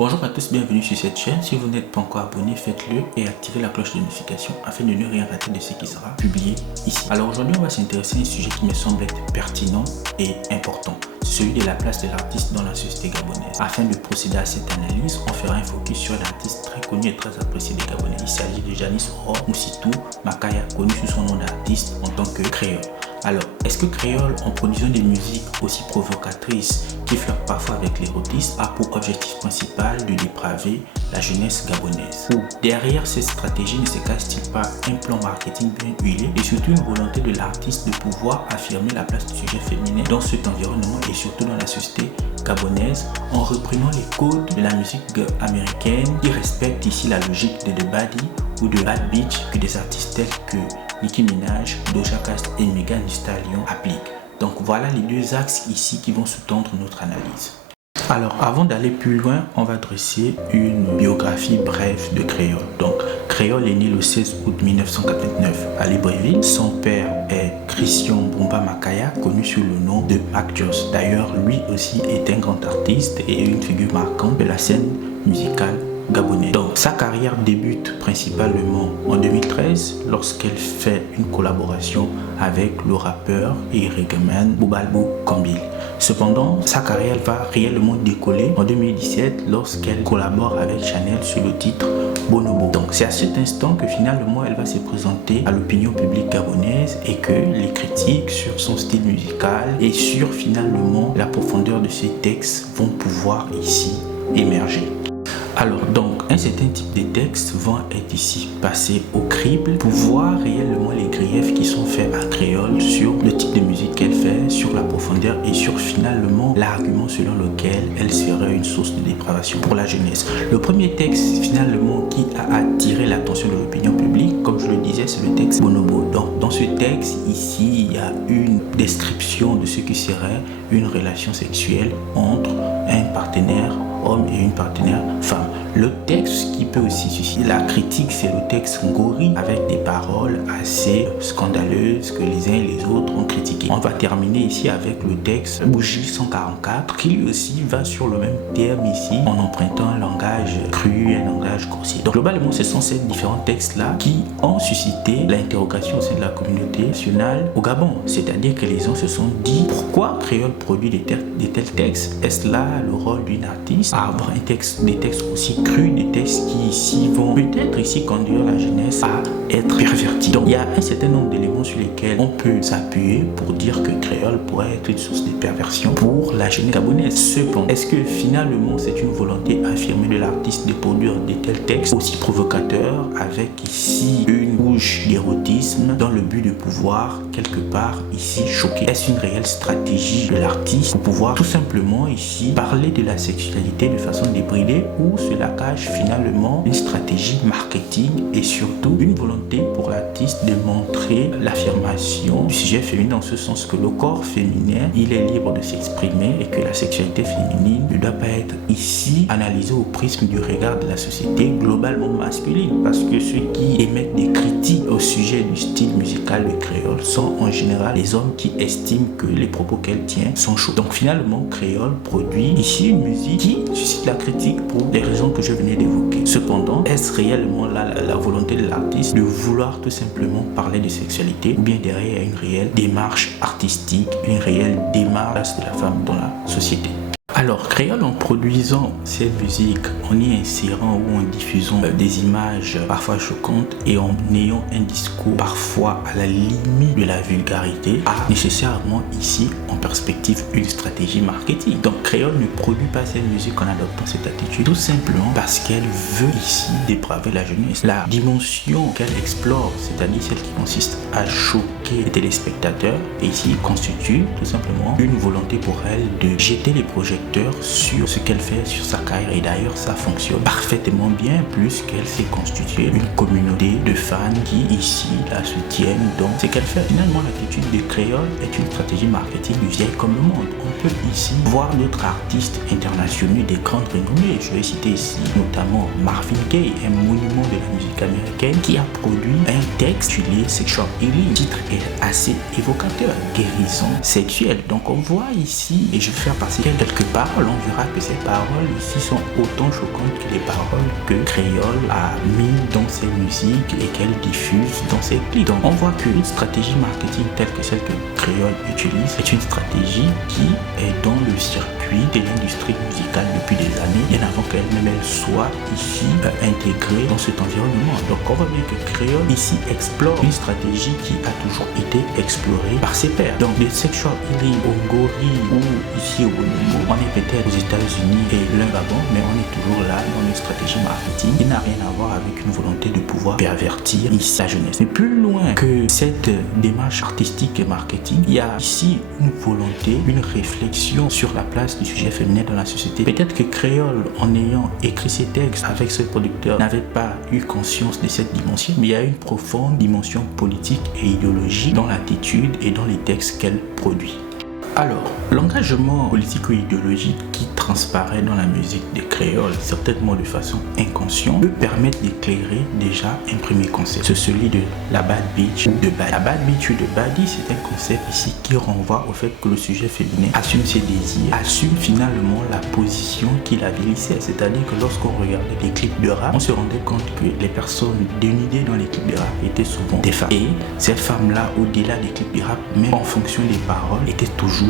Bonjour à tous, bienvenue sur cette chaîne. Si vous n'êtes pas encore abonné, faites-le et activez la cloche de notification afin de ne rien rater de ce qui sera publié ici. Alors aujourd'hui, on va s'intéresser à un sujet qui me semble être pertinent et important, celui de la place de l'artiste dans la société gabonaise. Afin de procéder à cette analyse, on fera un focus sur l'artiste très connu et très apprécié des Gabonais. Il s'agit de Janice Oro Moussitou Makaya, connu sous son nom d'artiste en tant que Créole. Alors, est-ce que Créole, en produisant des musiques aussi provocatrices qui flirtent parfois avec l'érotisme, a pour objectif principal de dépraver la jeunesse gabonaise? Ou derrière cette stratégie ne se cache-t-il pas un plan marketing bien huilé et surtout une volonté de l'artiste de pouvoir affirmer la place du sujet féminin dans cet environnement et surtout dans la société gabonaise en reprenant les codes de la musique américaine qui respecte ici la logique de The Baddie ou de Bad Bitch que des artistes tels que Nicki Minaj, Doja Cat et Megan Thee Stallion appliquent. Donc voilà les deux axes ici qui vont sous-tendre notre analyse. Alors avant d'aller plus loin, on va dresser une biographie brève de Créole. Donc Créole est né le 16 août 1989 à Libreville. Son père est Christian Bomba Makaya, connu sous le nom de Mac Joss. D'ailleurs, lui aussi est un grand artiste et une figure marquante de la scène musicale gabonaise. Donc sa carrière débute principalement en 2013 lorsqu'elle fait une collaboration avec le rappeur et reggaeman Boubalbou Kambil. Cependant, sa carrière va réellement décoller en 2017 lorsqu'elle collabore avec Chanel sur le titre Bonobo. Donc c'est à cet instant que finalement elle va se présenter à l'opinion publique gabonaise et que les critiques sur son style musical et sur finalement la profondeur de ses textes vont pouvoir ici émerger. Alors donc, un certain type de textes vont être ici passés au crible pour voir réellement les griefs qui sont faits à Créole sur le type de musique qu'elle fait, sur la profondeur et sur finalement l'argument selon lequel elle serait une source de dépravation pour la jeunesse. Le premier texte finalement qui a attiré l'attention de l'opinion publique, comme je le disais, c'est le texte Bonobo. Donc dans ce texte ici, il y a une description de ce qui serait une relation sexuelle entre un partenaire homme et une partenaire femme. Le texte qui peut aussi susciter la critique, c'est le texte Ngori avec des paroles assez scandaleuses que les uns et les autres ont critiquées. On va terminer ici avec le texte Bougie 144 qui lui aussi va sur le même terme ici en empruntant un langage cru, un langage grossier. Donc globalement, ce sont ces différents textes-là qui ont suscité l'interrogation au sein de la communauté nationale au Gabon. C'est-à-dire que les gens se sont dit pourquoi Créole produit des tels textes? Est-ce là le rôle d'une artiste à avoir des textes aussi crus, des textes qui ici vont peut-être ici conduire la jeunesse à être pervertie? Donc il y a un certain nombre d'éléments sur lesquels on peut s'appuyer pour dire que Créole pourrait être une source de perversion pour la jeunesse gabonaise. Cependant, est-ce que finalement c'est une volonté affirmée de l'artiste de produire de tels textes aussi provocateurs avec ici une couche d'érotisme dans le but de pouvoir quelque part ici choquer? Est-ce une réelle stratégie de l'artiste pour pouvoir tout simplement ici parler de la sexualité de façon débridée, ou cela cache finalement une stratégie marketing et surtout une volonté pour l'artiste de montrer l'affirmation du sujet féminin dans ce sens que le corps féminin il est libre de s'exprimer et que la sexualité féminine ne doit pas être ici analysée au prisme du regard de la société globalement masculine, parce que ceux qui émettent des critiques au sujet du style musical de Créole sont en général les hommes qui estiment que les propos qu'elle tient sont chauds. Donc finalement Créole produit ici une musique qui suscite la critique pour les raisons que je venais d'évoquer. Cependant, est-ce réellement la volonté de l'artiste de vouloir tout simplement parler de sexualité, ou bien derrière une réelle démarche artistique, une réelle démarche de la femme dans la société? Alors, Créole, en produisant cette musique, en y insérant ou en diffusant des images parfois choquantes et en ayant un discours parfois à la limite de la vulgarité, a nécessairement ici en perspective une stratégie marketing. Donc, Créole ne produit pas cette musique en adoptant cette attitude, tout simplement parce qu'elle veut ici dépraver la jeunesse. La dimension qu'elle explore, c'est-à-dire celle qui consiste à choquer les téléspectateurs, et ici constitue tout simplement une volonté pour elle de jeter les projecteurs sur ce qu'elle fait, sur sa carrière. Et d'ailleurs ça fonctionne parfaitement bien, plus qu'elle s'est constituée une communauté de fans qui ici la soutiennent. Donc ce qu'elle fait, finalement l'attitude de Créole est une stratégie marketing du vieil comme le monde. On peut ici voir d'autres artistes internationaux des grandes renommées. Je vais citer ici notamment Marvin Gaye, un monument de la musique américaine, qui a produit un texte intitulé Sexual Healing. Le titre est assez évocateur, guérison sexuelle. Donc on voit ici, et je vais faire passer quelque part paroles. On verra que ces paroles ici sont autant choquantes que les paroles que Créole a mis dans ses musiques et qu'elle diffuse dans ses clips. Donc on voit qu'une stratégie marketing telle que celle que Créole utilise est une stratégie qui est dans le circuit de l'industrie musicale depuis des années, bien avant qu'elle-même soit ici intégrée dans cet environnement. Donc on voit bien que Créole ici explore une stratégie qui a toujours été explorée par ses pairs. Donc le sexual healing au Ngori ou ici au Bonomo, on est peut-être aux États-Unis et le Gabon, mais on est toujours là dans une stratégie marketing qui n'a rien à voir avec une volonté de pouvoir pervertir ici la jeunesse. Mais plus loin que cette démarche artistique et marketing, il y a ici une volonté, une réflexion sur la place du sujet féminin dans la société. Peut-être que Créole, en ayant écrit ces textes avec ce producteur, n'avait pas eu conscience de cette dimension, mais il y a une profonde dimension politique et idéologique dans l'attitude et dans les textes qu'elle produit. Alors, l'engagement politico-idéologique qui transparaît dans la musique des Créoles, certainement de façon inconsciente, peut permettre d'éclairer déjà un premier concept. C'est celui de la bad bitch ou de bad. La bad bitch ou de baddie, c'est un concept ici qui renvoie au fait que le sujet féminin assume ses désirs, assume finalement la position qu'il avilissait. C'est-à-dire que lorsqu'on regardait des clips de rap, on se rendait compte que les personnes dénudées dans les clips de rap étaient souvent des femmes. Et ces femmes-là, au-delà des clips de rap, même en fonction des paroles, étaient toujours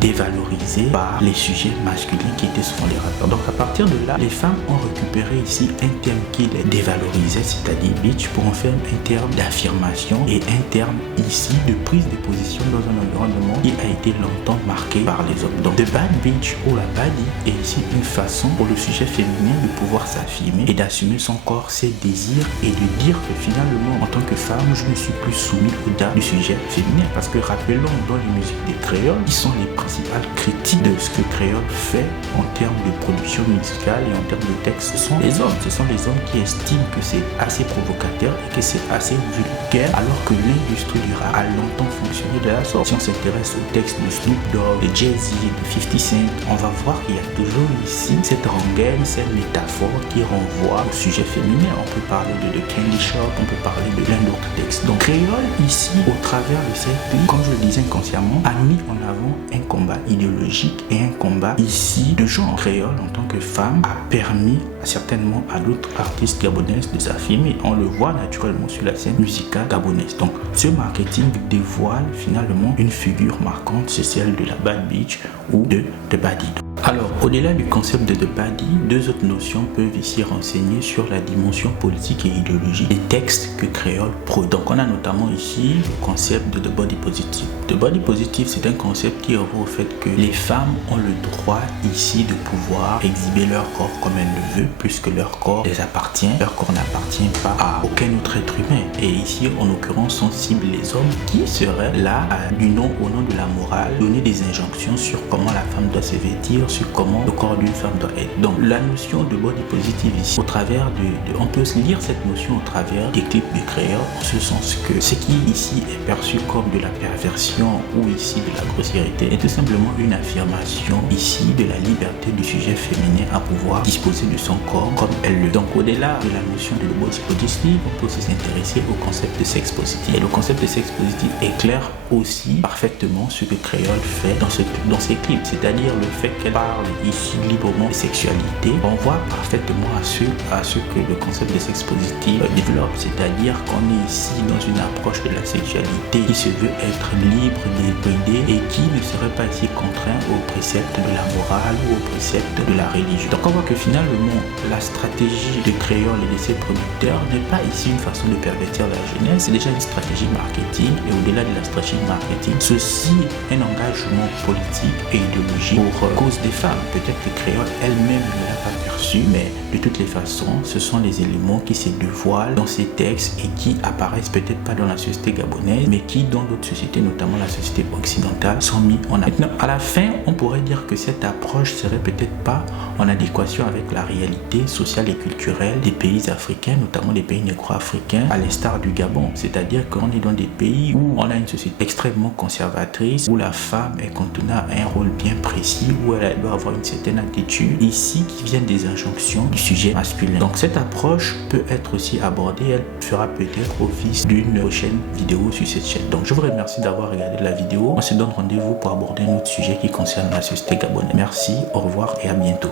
dévalorisés par les sujets masculins qui étaient souvent les rappeurs. Donc à partir de là, les femmes ont récupéré ici un terme qui les dévalorisait, c'est-à-dire bitch, pour en faire un terme d'affirmation et un terme ici de prise de position dans un environnement qui a été longtemps marqué par les hommes. Donc the bad bitch ou la baddie est ici une façon pour le sujet féminin de pouvoir s'affirmer et d'assumer son corps, ses désirs et de dire que finalement en tant que femme, je ne suis plus soumis au dard du sujet féminin. Parce que rappelons dans les musiques des Créoles, qui sont les principales critiques de ce que Créole fait en termes de production musicale et en termes de texte, ce sont les hommes. Ce sont les hommes qui estiment que c'est assez provocateur et que c'est assez vulgaire, alors que l'industrie du rap a longtemps fonctionné de la sorte. Si on s'intéresse aux textes de Snoop Dogg, de Jay-Z, de 50 Cent, on va voir qu'il y a toujours ici cette rengaine, cette métaphore qui renvoie au sujet féminin. On peut parler de Candy Shop, on peut parler de plein d'autres textes. Donc Créole ici, au travers de cette clip, comme je le disais inconsciemment, a mis en avant un combat idéologique et un combat ici de genre. Créole en tant que femme a permis certainement à d'autres artistes gabonaises de s'affirmer. On le voit naturellement sur la scène musicale gabonaise. Donc ce marketing dévoile finalement une figure marquante, c'est celle de la bad bitch ou de baddie. Alors, au-delà du concept de baddie, deux autres notions peuvent ici renseigner sur la dimension politique et idéologique des textes que Créole produit. Donc, on a notamment ici le concept de body positive. The body positive, c'est un concept qui renvoie au fait que les femmes ont le droit ici de pouvoir exhiber leur corps comme elles le veulent, puisque leur corps les appartient. Leur corps n'appartient pas à aucun autre être humain. Et ici, en l'occurrence, on cible les hommes qui seraient là, au nom de la morale, donner des injonctions sur comment la femme doit se vêtir, sur comment le corps d'une femme doit être. Donc la notion de body positive ici, au travers on peut lire cette notion au travers des clips de Créole, en ce sens que ce qui ici est perçu comme de la perversion ou ici de la grossièreté est tout simplement une affirmation ici de la liberté du sujet féminin à pouvoir disposer de son corps comme elle le veut. Donc au-delà de la notion de body positive, on peut aussi s'intéresser au concept de sexe positif. Et le concept de sexe positif éclaire aussi parfaitement ce que Créole fait dans ses clips, c'est-à-dire le fait qu'elle parle ici librement de sexualité, on voit parfaitement à ce que le concept de sexe positif développe, c'est-à-dire qu'on est ici dans une approche de la sexualité qui se veut être libre, débridée et qui ne serait pas ici contraint aux préceptes de la morale ou aux préceptes de la religion. Donc on voit que finalement la stratégie de Créole et de ses producteurs n'est pas ici une façon de pervertir la jeunesse, c'est déjà une stratégie marketing et au-delà de la stratégie marketing, ceci est un engagement politique et idéologique pour cause des femmes. Peut-être que Créole elle-même ne l'a pas perçu, mais de toutes les façons, ce sont les éléments qui se dévoilent dans ces textes et qui apparaissent peut-être pas dans la société gabonaise, mais qui dans d'autres sociétés, notamment la société occidentale, sont mis en avant. Maintenant, à la fin, on pourrait dire que cette approche serait peut-être pas en adéquation avec la réalité sociale et culturelle des pays africains, notamment des pays négro-africains, à l'instar du Gabon. C'est-à-dire qu'on est dans des pays où on a une société extrêmement conservatrice, où la femme est contenue à un rôle bien précis, où elle doit avoir une certaine attitude, ici qui vient des injonctions du sujet masculin. Donc cette approche peut être aussi abordée, elle fera peut-être office d'une prochaine vidéo sur cette chaîne. Donc je vous remercie d'avoir regardé la vidéo. On se donne rendez-vous pour aborder un autre sujet qui concerne la société gabonaise. Merci, au revoir et à bientôt.